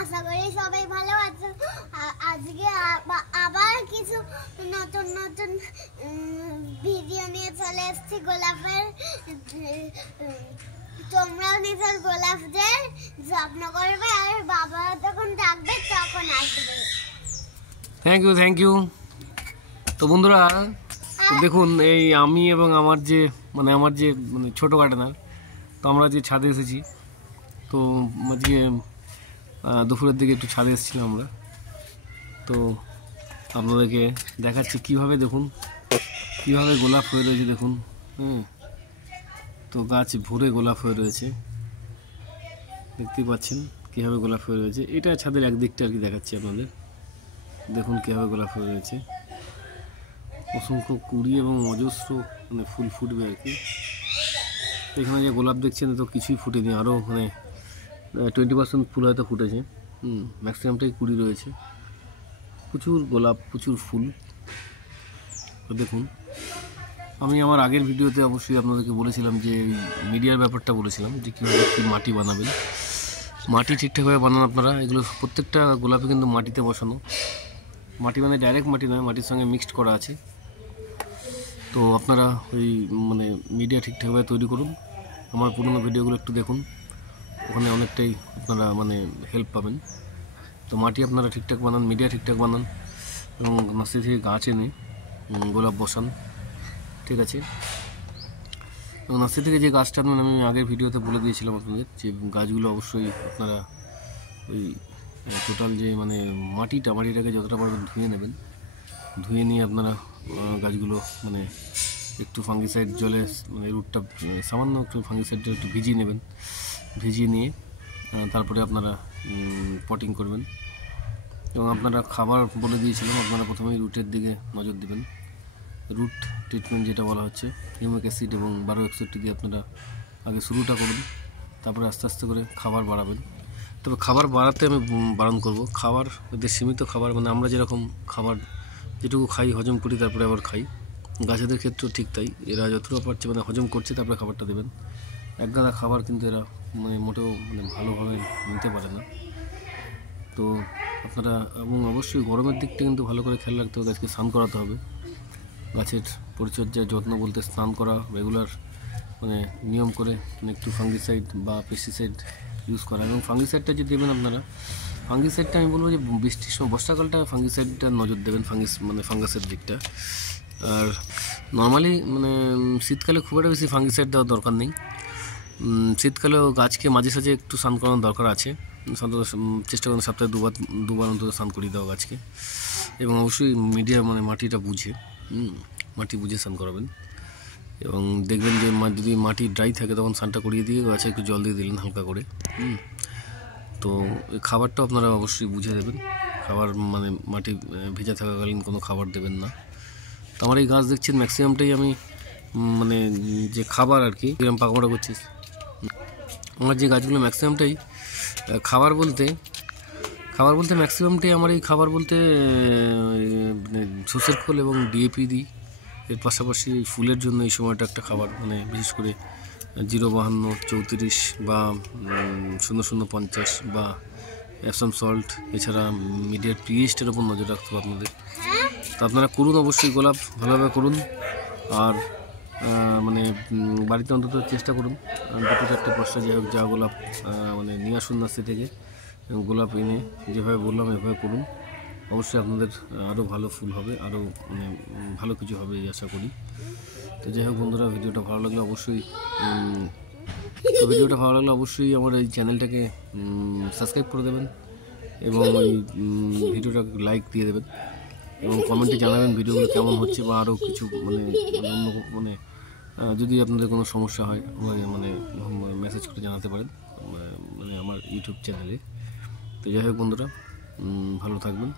আশা করি সবাই ভালো আছো। আজকে আবার কিছু নতুন নতুন ভিডিও নিয়ে চলে এসেছি গোলাপের। তোমরাও নিজের গোলাপদের যত্ন করবে আর বাবা যখন ডাকবে তখন আসবে। Thank you. তো বন্ধুরা দেখুন, এই আমি এবং আমার যে ছোট গার্ডেনার, তো আমরা যে ছাদে এসেছি, তো আজকে দুপুরের দিকে একটু ছাদে এসেছিলাম আমরা। তো আপনাদেরকে দেখাচ্ছি কীভাবে, দেখুন কীভাবে গোলাপ হয়ে রয়েছে, দেখুন। তো গাছ ভরে গোলাপ হয়ে রয়েছে, দেখতেই পাচ্ছেন কীভাবে গোলাপ হয়ে রয়েছে। এটা ছাদের একদিকটা আর কি দেখাচ্ছি আপনাদের। দেখুন কীভাবে গোলাপ হয়ে রয়েছে, অসংখ্য কুড়ি এবং অজস্র ফুল ফুটবে আর কি। এখানে যে গোলাপ দেখছেন তো কিছুই ফুটেনি, আরও 20% ফুল হয়তো ফুটেছে। ম্যাক্সিমামটাই কুড়ি রয়েছে। প্রচুর গোলাপ, প্রচুর ফুল। তো দেখুন, আমি আমার আগের ভিডিওতে অবশ্যই আপনাদেরকে বলেছিলাম যে মিডিয়ার ব্যাপারটা বলেছিলাম, যে কীভাবে কী মাটি বানাবেন। মাটি ঠিকঠাকভাবে বানান আপনারা। এগুলো প্রত্যেকটা গোলাপে কিন্তু মাটিতে বসানো। মাটি মানে ডাইরেক্ট মাটি নয়, মাটির সঙ্গে মিক্সড করা আছে। তো আপনারা ওই মিডিয়া ঠিকঠাকভাবে তৈরি করুন। আমার পুরোনো ভিডিওগুলো একটু দেখুন, ওখানে অনেকটাই আপনারা হেল্প পাবেন। তো মাটি আপনারা ঠিকঠাক বানান, মিডিয়া ঠিকঠাক বানান, এবং নার্সারি থেকে গাছ এনে গোলাপ বসান, ঠিক আছে। এবং নার্সারি থেকে যে গাছটা আনবেন, আমি আগের ভিডিওতে বলে দিয়েছিলাম আপনাদের, যে গাছগুলো অবশ্যই আপনারা ওই টোটাল যে মাটিটাকে যতটা পারবেন ধুয়ে নেবেন। ধুয়ে নিয়ে আপনারা গাছগুলো একটু ফাঙ্গিসাইড জলে রুটটা সামান্য একটু ফাঙ্গিসাইড জলে একটু ভিজিয়ে নেবেন। ভিজিয়ে নিয়ে তারপরে আপনারা পটিং করবেন। এবং আপনারা খাবার বলে দিয়েছিলাম, আপনারা প্রথমেই রুটের দিকে নজর দেবেন। রুট ট্রিটমেন্ট যেটা বলা হচ্ছে, হিউমিক অ্যাসিড এবং 1261 দিয়ে আপনারা আগে শুরুটা করুন, তারপরে আস্তে আস্তে করে খাবার বাড়াবেন। তবে খাবার বাড়াতে আমি বারণ করব। খাবার এদের সীমিত খাবার, আমরা যেরকম খাবার যেটুকু খাই, হজম করি, তারপরে আবার খাই, গাছেদের ক্ষেত্রেও ঠিক তাই। এরা যতটা পারছে হজম করছে, তারপরে খাবারটা দেবেন। একগাদা খাবার কিন্তু এরা মোটেও ভালোভাবে নিতে পারে না। তো আপনারা, এবং অবশ্যই গরমের দিকটা কিন্তু ভালো করে খেয়াল রাখতে হবে। গাছকে স্নান করাতে হবে। গাছের পরিচর্যার যত্ন বলতে স্নান করা, রেগুলার নিয়ম করে একটু ফাঙ্গিসাইড বা পেস্টিসাইড ইউজ করা। এবং ফাঙ্গিসাইডটা যে দেবেন আপনারা, ফাঙ্গিসাইডটা আমি বলবো যে বৃষ্টির সময়, বর্ষাকালটা ফাঙ্গিসাইডটা নজর দেবেন, ফাঙ্গাসের দিকটা। আর নর্মালি শীতকালে খুব একটা বেশি ফাঙ্গিসাইড দেওয়ার দরকার নেই। শীতকালেও গাছকে মাঝে সাঝে একটু স্নান করানোর দরকার আছে। চেষ্টা করুন সপ্তাহে দুবার অন্তত স্নান করিয়ে দেওয়া গাছকে। এবং অবশ্যই মিডিয়া মাটিটা বুঝে, মাটি বুঝে স্নান করাবেন। এবং দেখবেন যে যদি মাটি ড্রাই থাকে, তখন স্নানটা করিয়ে দিয়ে গাছে একটু জল দিয়ে দিলেন হালকা করে। তো এই খাবারটাও আপনারা অবশ্যই বুঝে দেবেন। খাবার মাটি ভেজা থাকাকালীন কোনো খাবার দেবেন না। তো আমার এই গাছ দেখছেন ম্যাক্সিমামটাই আমি যে খাবার আর কি, এরকম পাকামোটা করছিস, আমার যে গাছগুলো ম্যাক্সিমামটাই খাবার বলতে ম্যাক্সিমামটাই আমার এই খাবার বলতে সর্ষের খোল এবং ডিএপি দিই। এর পাশাপাশি ফুলের জন্য এই সময়টা একটা খাবার, বিশেষ করে 052, 34 বা 0050 বা অ্যাপসাম সল্ট। এছাড়া মিডিয়ার পিএইচটার উপর নজর রাখতে হবে আপনাদের। তো আপনারা করুন, অবশ্যই গোলাপ ভালোভাবে করুন। আর বাড়িতে অন্তত চেষ্টা করুন 2-4টে 5টা যা গোলাপ নিয়ে আসুন নার্সারি থেকে। গোলাপ এনে যেভাবে বললাম এভাবে করুন, অবশ্যই আপনাদের আরও ভালো ফুল হবে, আরও ভালো কিছু হবে এই আশা করি। তো যাই হোক বন্ধুরা, ভিডিওটা ভালো লাগলে অবশ্যই আমার এই চ্যানেলটাকে সাবস্ক্রাইব করে দেবেন, এবং ওই ভিডিওটা লাইক দিয়ে দেবেন, এবং কমেন্টে জানাবেন ভিডিওগুলো কেমন হচ্ছে, বা আরও কিছু অন্য যদি আপনাদের কোনো সমস্যা হয় মেসেজ করে জানাতে পারেন আমার ইউটিউব চ্যানেলে। তো যাই হোক বন্ধুরা, ভালো থাকবেন।